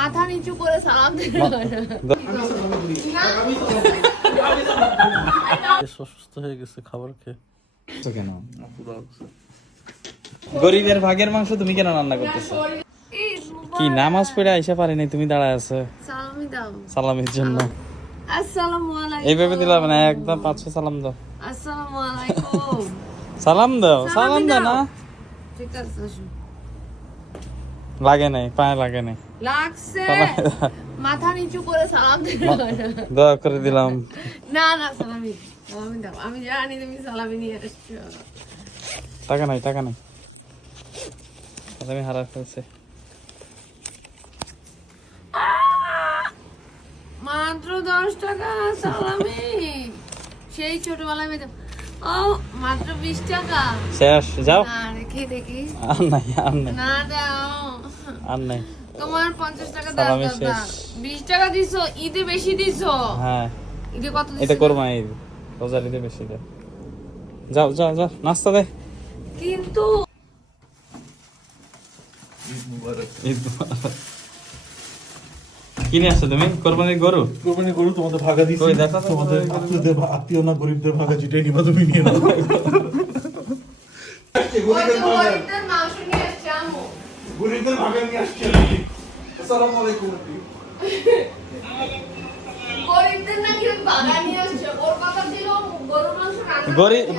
মাথা নিচু করে সালাম হয় অসুস্থ হয়ে গেছে খাবার খেয়ে। কেন? গরিবের ভাগের মাংস তুমি কেন রান্না করতেছো? কি নামাজ পড়ে আইসা পারি নাই তুমি দাঁড়ায় আছো? দাও। সালামের জন্য। আসসালামু আলাইকুম। এইভাবে দিলাম না একদম পাঁচশো সালাম দাও। আসসালামু আলাইকুম। সালাম দাও সালাম দাও না। ঠিক আছে। লাগে নাই পায়ে লাগে নাই। লাগছে। মাথা নিচু করে সালাম। দোয়া করে দিলাম। না না সালামি সালামি আমি জানি তুমি সালামি নিয়ে আসছো টাকা নাই টাকা নাই। আমি হারা ফেলছে। মাত্র দশ টাকা সালামি। সেই ছোটবেলায় পেতাম ও মাত্র বিশ টাকা। শেষ যাও। রেখে দেখি। আর নাই আর নাই। না দাও। আর নাই। তোমার পঞ্চাশ টাকা দাও দাদা শেষ। বিশ টাকা দিছো ঈদে বেশি দিছো। হ্যাঁ। ঈদে কত এটা দিছো করব এই রোজার ঈদে বেশি দে যাও যাও যাও নাস্তা দে। কিন্তু ঈদ মুবারক। কি নিয়ে আসছো তুমি? কোরবানির গরু? কোরবানি গরু তোমাদের ভাগা দিছি। তোমাদের আত্মীয়দের আত্মীয় না গরিবদের ভাগা যেটাই নিবা তুমি নিয়ে নাও ওই তো গরিবদের মাংস নিয়ে এসছে আম্মু। গরিবদের ভাগা নিয়ে আসছি আসসালামু আলাইকুম।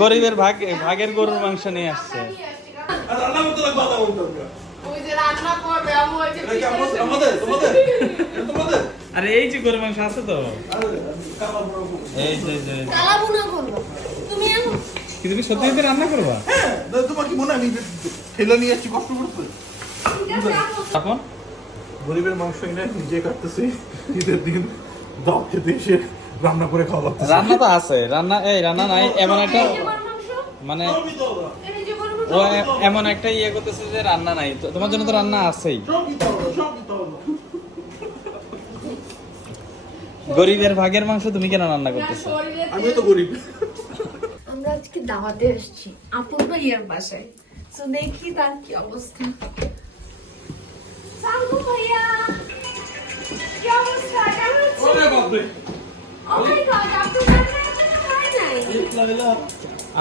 গরিবের ভাগ ভাগের গরুর মাংস নিয়ে আসছে। আর এই যে গরুর মাংস আছে তো। এই যে। তুমি আনো। কি তুমি সত্যি সত্যি রান্না করবা হ্যাঁ তোমার কি মনে হয় আমি ঠেলা নিয়ে আসছি কষ্ট করতে আপন? গরিবের মাংস এনে নিজে কাটতেছি ঈদের দিন দাও খেতে এসে রান্না করে খাওয়া রান্না তো আছে রান্না এই রান্না নাই এমন একটা এই যে গরুর মাংস, মানে ও এমন একটা ইয়ে করতেছে যে রান্না নাই তো- তোমার জন্য তো রান্না আছেই। গরিবের ভাগের মাংস তুমি কেন রান্না করতেছো? আমিও তো গরিব। আমরা আজকে দাওয়াতে এসেছি। আপুর ভাইয়ার বাসায়। তো দেখি তার কি অবস্থা সালু ভাইয়া কি অবস্থা কেমন আছেন ও মাই গড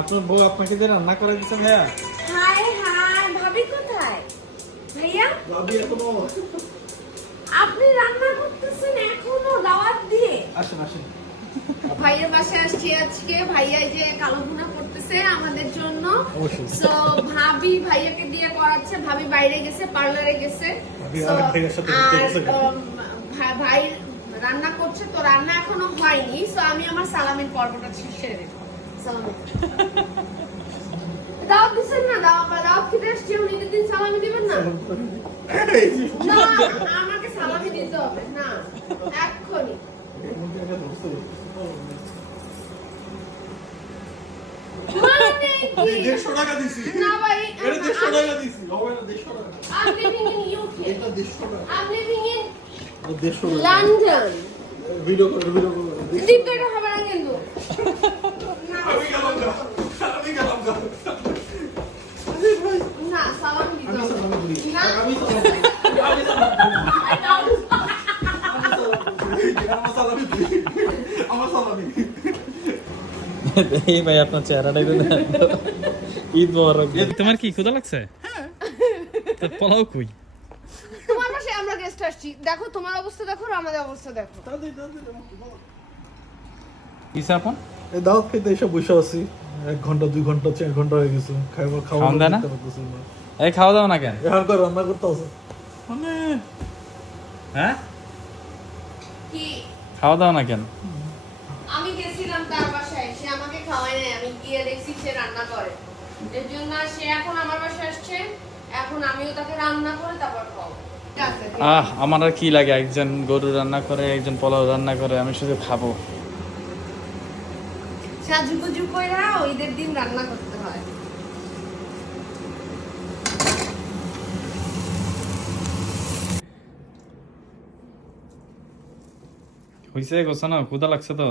আপনার বউ আপনাকে যে রান্না করে দিচ্ছে ভাইয়া? হাই হাই ভাবি কোথায় ভাইয়া ভাবি এখনও আপনি রান্না করতেছেন এখনও দাওয়াত দিয়ে। আসেন আসেন। ভাইয়ের বাসায় আসছি আজকে। ভাইয়া যে কালো ভুনা করতেছে আমাদের জন্য। সো ভাবি ভাইয়াকে দিয়ে করাচ্ছে। ভাবি বাইরে গেছে পার্লারে গেছে। আর ভাই রান্না করছে তো রান্না এখনও হয়নি সো আমি আমার সালামের পর্বটা শেষে দেবো। সালামি দাওয়াত দিচ্ছেন না? দাওয়াত দাওয়াত খেতে আসছি উনি দিন সালামি দিবেন না? না আমাকে সালামি দিতে হবে না এক্ষুনি। মানে? দেড়শো টাকা দিছি। না ভাই এটা দেড়শো টাকা দিছি। হবে না দেড়শো টাকা। I'm living in UK. এটা দেড়শো টাকা। I'm living in দেড়শো টাকা। London. ভিডিও করে ভিডিও করে দ্বীপ তো এটা হবে না কিন্তু আমি গেলাম গা আমি গেলাম গা। না সালাম দিতে না। আমি সালাম আমি সালাম আমার সালামি আমার সালামি এই ভাই আপনার চেহারাটা একটু দেখান তো। ঈদ মোবারক তোমার কি ক্ষুধা লাগছে? তো পোলাও কই? তোমার বাসায় আমরা গেস্ট আসছি। দেখো তোমার অবস্থা দেখো আর আমাদের অবস্থা দেখো। কিসে আপন এই দাওয়াত খেতে এসে বসে আছি। এক ঘণ্টা দুই ঘণ্টা চার ঘণ্টা হয়ে গেছে। খাইবা খাওয়া দেয় না? এই খাওয়া দাওয়া না কেন? এখন করে রান্না করতে আছে মানে হ্যাঁ? কি? খাওয়া দাওয়া না কেন আমি গেছিলাম তার বাসায় সে আমাকে খাওয়ায় নাই আমি গিয়ে দেখছি সে রান্না করে। এর জন্য সে এখন আমার বাসায় আসছে। এখন আমিও তাকে রান্না করে তারপর খাওয়াবো। আহ আমার আর কি লাগে? একজন গরু রান্না করে একজন পোলাও রান্না করে আমি শুধু খাব। সাজুগুজু কইরা ঈদের দিন রান্না করতে হয়। হইছে গোছানো? ক্ষুধা লাগছে তো?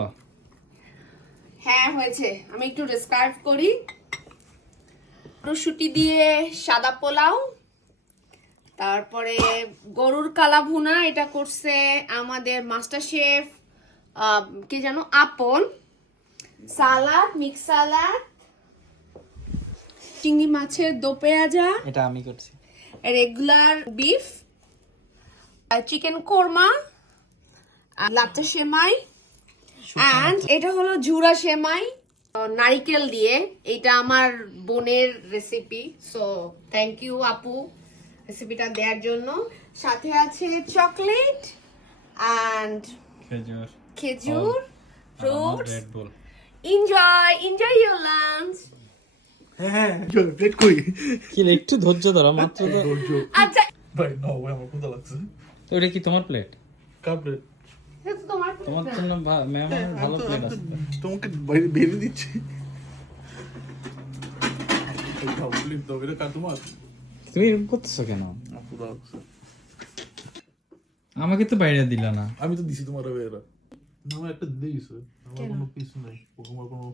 হ্যাঁ হয়েছে। আমি একটু ডেসক্রাইব করি। রসুটি দিয়ে সাদা পোলাও তারপরে গরুর কালা ভুনা এটা করছে আমাদের মাস্টার শেফ কি জানো আপন সালাদ মিক্স সালাদ চিংড়ি মাছের দো পেঁয়াজা এটা আমি করছি। রেগুলার বিফ চিকেন কোরমা লাচ্চা সেমাই অ্যান্ড এটা হলো ঝুরা সেমাই। নারিকেল দিয়ে। এটা আমার বোনের রেসিপি সো থ্যাংক ইউ আপু রেসিপিটা দেওয়ার জন্য। সাথে আছে চকলেট অ্যান্ড খেজুর। খেজুর fruits enjoy enjoy your lunch হ্যাঁ প্লেট কই কি একটু ধৈর্য ধরো মাত্র আচ্ছা। ভাই নাও আমার লাগছে। তো এটা কি তোমার প্লেট কার প্লেট তোমার জন্য ভালো প্লেট আছে। তোমাকে বেরিয়ে দিচ্ছি। তুমি এরকম করতেছো কেন? আমাকে তো বাইরে দিলা না। আমি তো দিছি তোমার আমার একটা দিয়েছে। আমার কোনো? পিস নাই। ও আমার কোনো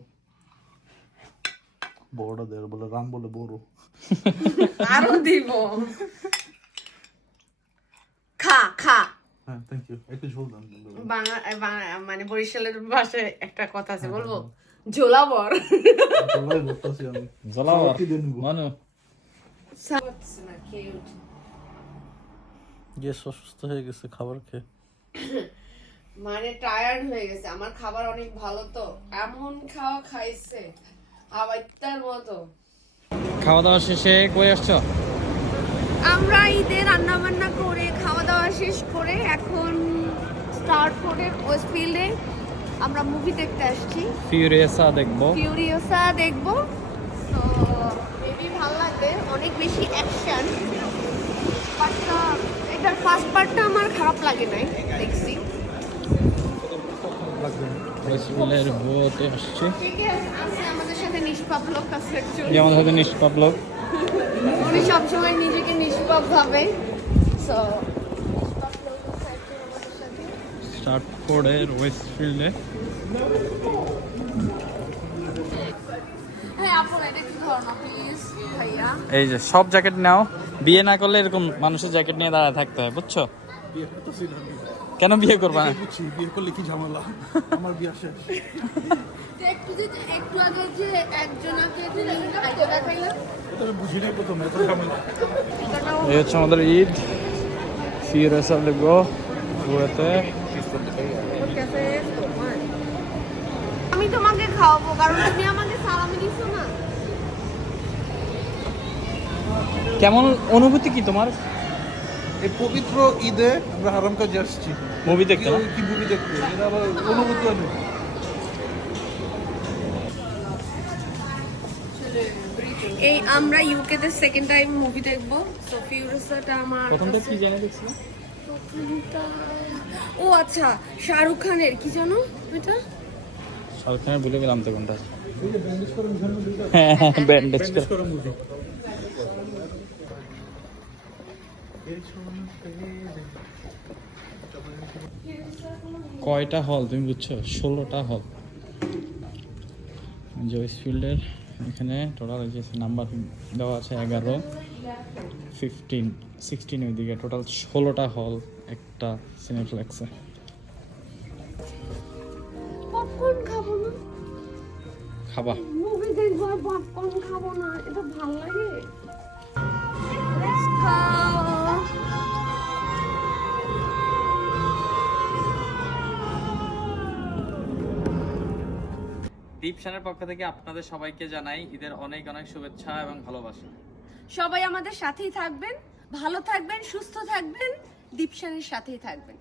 বড়টা দেয় বলে রাম বলে বড়। আরও দিব। থ্যাংক ইউ একটু ঝোল দাম বাংলা মানে বরিশালের ভাষায় একটা কথা আছে বলব? ঝোলাবর। ঝোলাই বলতেছি কি দিয়ে মানু। গ্যাস অসুস্থ হয়ে গেছে খাবার খেয়ে। মানে টায়ার্ড হয়ে গেছে আমার খাবার অনেক ভালো তো এমন খাওয়া খাইছে আবার তার মতো। খাওয়া দাওয়া শেষে কই আসছো? আমরা ঈদে রান্না বান্না শেষ করে এখন স্টার ফোর্ডের ওয়েস্টফিল্ডে আমরা মুভি দেখতে আসছি। ফিউরিয়াসা দেখব। ফিউরিওসা দেখব। তো মেবি ভালো লাগবে। অনেক বেশি অ্যাকশন পার্টটা এটার ফার্স্ট পার্টটা আমার খারাপ লাগে নাই দেখছি। ওয়েস্টফিল্ডের বোতে আসছি ঠিক আছে আছে আমাদের সাথে? নিষ্পাপ লোক আছে একজন। আমাদের সাথে নিষ্পাপ লোক। উনি সবসময় নিজেকে নিষ্পাপ ভাবে। সো নিষ্পাপ লোক আছে একজন আমাদের সাথে স্টার্টফোর্ডের ওয়েস্টফিল্ডে। হ্যাঁ এই যে সব জ্যাকেট নাও। বিয়ে না করলে এরকম মানুষের জ্যাকেট নিয়ে দাঁড়ায় থাকতে হয় বুঝছ। কেন বিয়ে করবা? না বুঝছি বিয়ে করলে কি ঝামেলা? আমার বিয়ে শেষ। একটু যে একটু আগে যে একজনাকে এই হচ্ছে আমাদের ঈদ। ফিউরিয়াসা দেখব ঘুরেতে আমি তোমাকে খাওয়াবো কারণ তুমি আমাকে সালামি দিছো না। কেমন অনুভূতি কি তোমার? এই পবিত্র ঈদে আমরা হারাম কাজে আসছি। মুভি দেখতে কি- মুভি দেখতে? এটা আবার অনুভূতি অনেক। এই আমরা ইউকে তে সেকেন্ড টাইম মুভি দেখব। তো ফিউরিয়াসটা আমার প্রথমটা কি জেনে দেখছিল প্রথমটা ও আচ্ছা শাহরুখ খানের, কি জানো এটা? শাহরুখ খানের ভুলে গেলাম তো কোনটা? ব্যান্ডেজ করা। মুভি কয়টা হল তুমি বুঝছ? ষোলোটা হল জয়েস ফিল্ডের এখানে টোটাল নাম্বার দেওয়া আছে এগারো। ফিফটিন সিক্সটিন ওইদিকে। টোটাল ষোলোটা হল একটা সিনেপ্লেক্সে পপকর্ন খাব না? খাবা। মুভি দেখব পপকর্ন খাব না। এটা ভালো লাগে। Let's পক্ষ থেকে আপনাদের সবাইকে জানাই ঈদের অনেক অনেক শুভেচ্ছা এবং ভালোবাসা। সবাই আমাদের সাথেই থাকবেন ভালো থাকবেন সুস্থ থাকবেন দীপসানের সাথেই থাকবেন।